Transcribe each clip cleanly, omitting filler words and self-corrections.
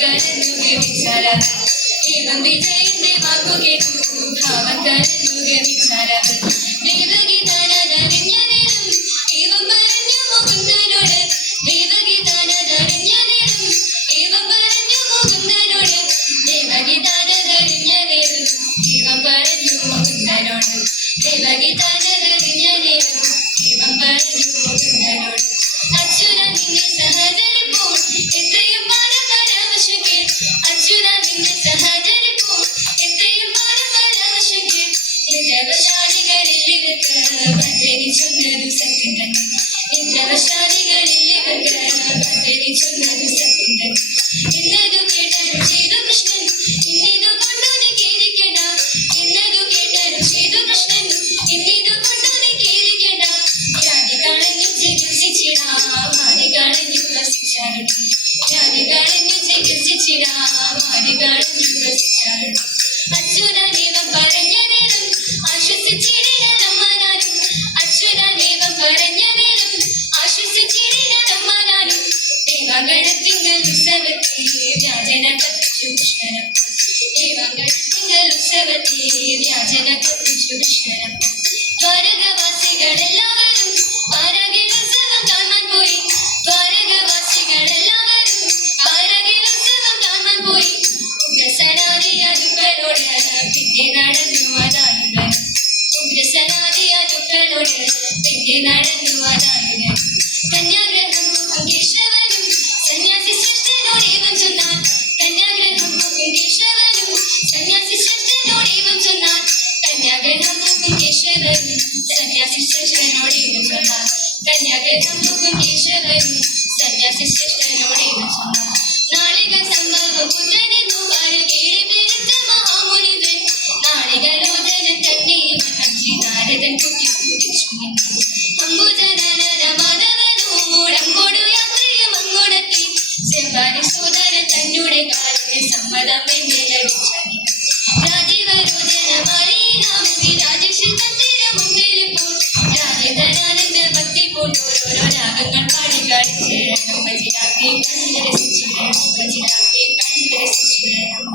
കരഞ്ഞുകെ വിചാര ഏവം വിജയന്റെ വാക്കു കേട്ടു ഭാവം കരഞ്ഞുകെ വിചാര ദേവകി താനതറിഞ്ഞ നേരം ഏവം പറഞ്ഞു മുകുന്ദനോട് ദേവകി താനതറിഞ്ഞ നേരം ഏവം പറഞ്ഞു മുകുന്ദനോട് ദേവകി താനതറിഞ്ഞ നേരം ഏവം പറഞ്ഞു മുകുന്ദനോട് ദേവകി താനതറിഞ്ഞ നേരം ഏവം പറഞ്ഞു മുകുന്ദനോട് അച്യുത നിന്നെ സഹചരിപ്പോൾ എത്രയും പാരം പരാമർശിക്കേ അച്യുത നിന്നെ സഹചരിപ്പോൾ എത്രയും പാരം പരാമർശിക്കേ നിദ്രവശാലികളിൽ ഇവർക്ക് ഭദ്രനി ചൊന്നതു സത്യം തന്നെ നിദ്രവശാലികളിൽ ഇവർക്ക് ഭദ്രനി ചൊന്നതു സത്യം തന്നെ എന്നതു കേട്ടാലും ചെയ്തു കൃഷ്ണൻ ഇന്നിതു കൊണ്ടു നീ ഖേദിക്കണ്ട എന്നതു കേട്ടാലും ചെയ്തു കൃഷ്ണൻ ഇന്നിതു കൊണ്ടു നീ ഖേദിക്കണ്ട ജാതി കളഞ്ഞു ചികിത്സിച്ചിടാം ആദി കളഞ്ഞു വസിച്ചാലുണ്ട് ജാതി കളഞ്ഞു ചികിത്സിച്ചിടാം ആദി കളഞ്ഞു വസിച്ചാലുണ്ട് അച്യുതദേവം പറഞ്ഞ നേരം ആശ്വസിച്ചിടില്ല നമ്മനാലും അച്യുതദേവം പറഞ്ഞ നേരം ആശ്വസിച്ചിടില്ല നമ്മനാലും ദേവഗണത്തിങ്കൽ ഉത്സവത്തെ വ്യാജന കത്തിച്ചു കൃഷ്ണനപ്പോൾ ദേവഗണത്തിങ്കൽ ഉത്സവത്തെ വ്യാജന കത്തിച്ചു കൃഷ്ണനപ്പോൾ ദ്വാരകവാസികളെല്ലാവരും പാരകിലോത്സവം കാണാൻ പോയി ദ്വാരകവാസികളെല്ലാവരും പാരകിലോത്സവം കാണാൻ പോയി ഉഗ്രസനാദിയാദുക്കളോട് പിന്നെ നടന്നു അതായുധൻ ഉഗ്രസനാദിയാദുക്കളോട് പിന്നെ നടന്നു അതായുധൻ കന്യാഗ്രഹം പൂക്കും കേശവനും സന്യാസി ശ്രേഷ്ഠനോട് ഏവം ചൊന്നാൽ കന്യാഗ്രഹം പൂക്കും കേശവനും സന്യാസി ശ്രേഷ്ഠനോട് ഏവം ചൊന്നാൽ കന്യാഗ്രഹം പൂക്കും കേശവനും സന്യാസി ശ്രേഷ്ഠനോട് ഏവം ചൊന്നാൽ കന്യാഗ്രഹം പൂക്കും കേശവനും സന്യാസി ശ്രേഷ്ഠനോട് ഏവം ചൊന്നാൽ നാളിക സംഭവം പുത്രനെന്നു പാരകേളി പെരുത്ത മഹാമുനിവൻ നാളികലോചനൻ തന്നെ മഹർഷി നാരദൻ കുട്ടി സ്തുതിച്ചു അംബുജനന മാധവനോടമ്പോടു യാത്രയും അങ്ങോടത്തി സെമ്പാരി സോദരൻ തന്നോടെ കാലിന് സമ്മതം എന്നെ ലഭിച്ചറിയ രാജീവരോചനമായി നാമത്തി രാജേഷ് തത്തിനു മുമ്പിലിപ്പോൾ രാജധനാനന്ദ ഭക്തി കൊണ്ട് ഓരോരോ രാഗങ്ങൾ പാടി കളിച്ചിടണം ഭജിരാക്കെ കണ്ടു രസിച്ചിടണം ഭജിരാക്കെ കണ്ടു രസിച്ചിടണം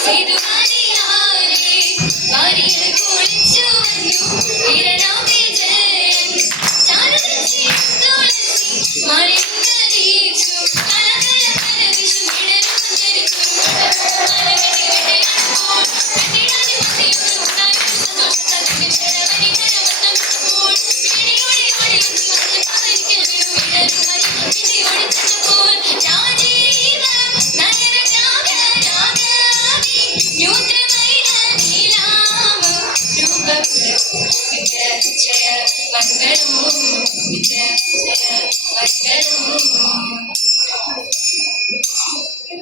Say